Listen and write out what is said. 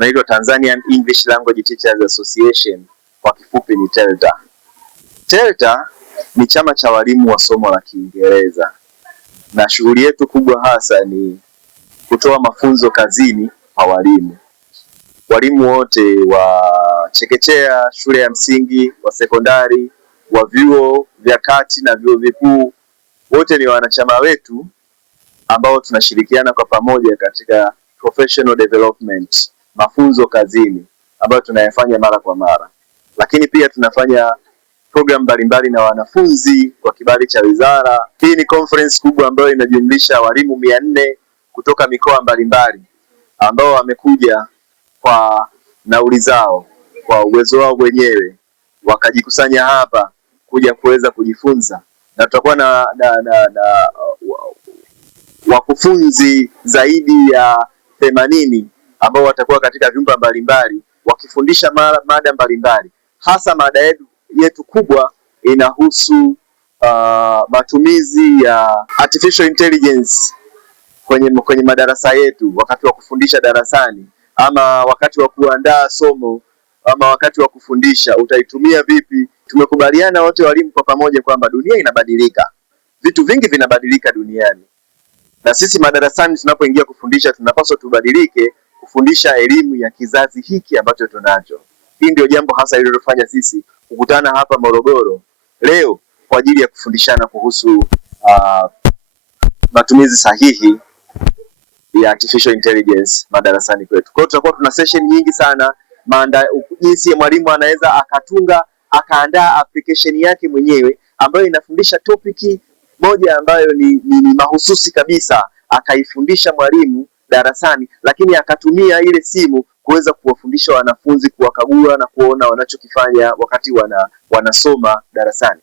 tunaitwa Tanzanian English Language Teachers Association, kwa kifupi ni TELTA. TELTA ni chama cha walimu wa somo la Kiingereza, na shughuli yetu kubwa hasa ni kutoa mafunzo kazini kwa walimu. Walimu wote wa chekechea, shule ya msingi, wa sekondari, wa vyuo vya kati na vyuo vikuu, wote ni wanachama wetu ambao tunashirikiana kwa pamoja katika professional development, mafunzo kazini ambayo tunayafanya mara kwa mara. Lakini pia tunafanya program mbalimbali na wanafunzi kwa kibali cha wizara. Hii ni conference kubwa ambayo inajumlisha walimu 400 kutoka mikoa mbalimbali ambao wamekuja kwa nauli zao, kwa uwezo wao wenyewe, wakajikusanya hapa kuja kuweza kujifunza, na tutakuwa na wakufunzi zaidi ya 80 ambao watakuwa katika vyumba mbalimbali wakifundisha mada mbalimbali. Hasa mada yetu kubwa inahusu matumizi ya artificial intelligence kwenye madarasa yetu, wakati wa kufundisha darasani, ama wakati wa kuandaa somo, ama wakati wa kufundisha utaitumia vipi. Tumekubaliana wote walimu kwa pamoja kwamba dunia inabadilika, vitu vingi vinabadilika duniani, na sisi madarasani tunapoingia kufundisha tunapaswa tubadilike kufundisha elimu ya kizazi hiki ambacho tunacho. Hii ndio jambo hasa lililofanya sisi kukutana hapa Morogoro leo kwa ajili ya kufundishana kuhusu matumizi sahihi ya artificial intelligence madarasani kwetu. Kwa hiyo tutakuwa tuna session nyingi sana, jinsi ya mwalimu anaweza akaandaa application yake mwenyewe ambayo inafundisha topic moja ambayo ni mahususi kabisa, akaifundisha mwalimu darasani, lakini akatumia ile simu kuweza kuwafundisha wanafunzi, kuwakagua na kuona wanachokifanya wakati wanasoma darasani.